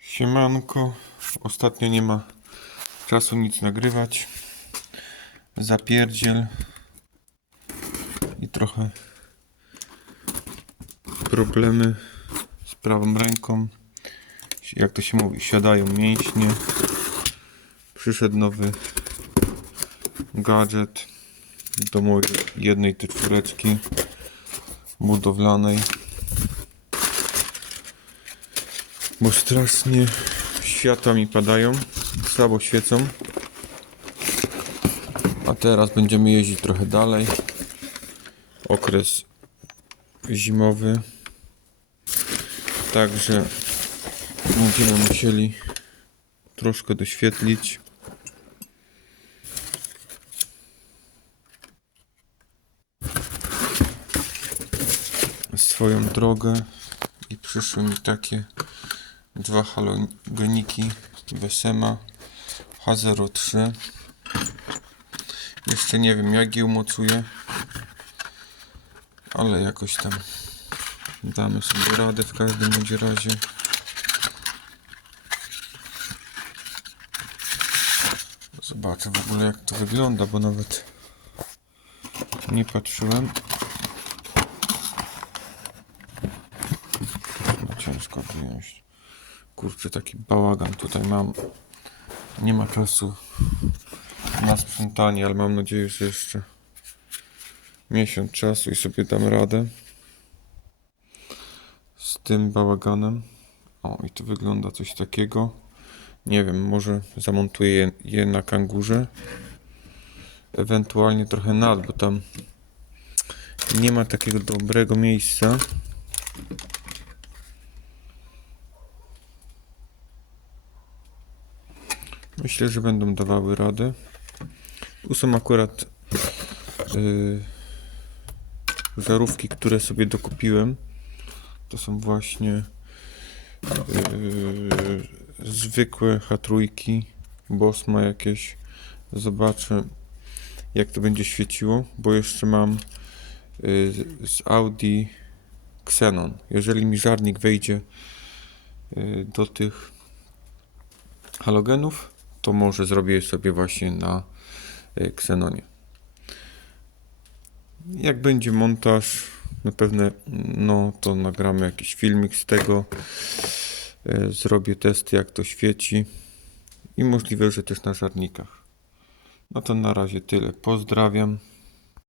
Siemanko. Ostatnio nie ma czasu nic nagrywać. Zapierdziel. I trochę problemy z prawą ręką. Jak to się mówi, siadają mięśnie. Przyszedł nowy gadżet do mojej jednej tej czwóreczki budowlanej. Bo strasznie światła mi padają, słabo świecą. A teraz będziemy jeździć trochę dalej. Okres zimowy. Także będziemy musieli troszkę doświetlić. swoją drogę i przyszły mi takie dwa halogeniki Wesema H03 jeszcze nie wiem jak je umocuję ale jakoś tam damy sobie radę w każdym bądź razie. Zobaczę w ogóle jak to wygląda bo nawet nie patrzyłem. Ciężko wyjąć. Kurczę, taki bałagan tutaj mam. Nie ma czasu na sprzątanie, ale mam nadzieję, że jeszcze miesiąc czasu i sobie dam radę z tym bałaganem. O, i to wygląda coś takiego. Nie wiem, może zamontuję je, je na kangurze. Ewentualnie trochę nad, bo tam nie ma takiego dobrego miejsca. Myślę, że będą dawały radę. Tu są akurat yy, żarówki, które sobie dokupiłem. To są właśnie yy, zwykłe H3. Boss ma jakieś. Zobaczę jak to będzie świeciło, bo jeszcze mam yy, z Audi Xenon. Jeżeli mi żarnik wejdzie yy, do tych halogenów, to może zrobię sobie właśnie na y, Xenonie. Jak będzie montaż, na pewno no to nagramy jakiś filmik z tego. Y, Zrobię testy jak to świeci i możliwe, że też na żarnikach. No to na razie tyle. Pozdrawiam.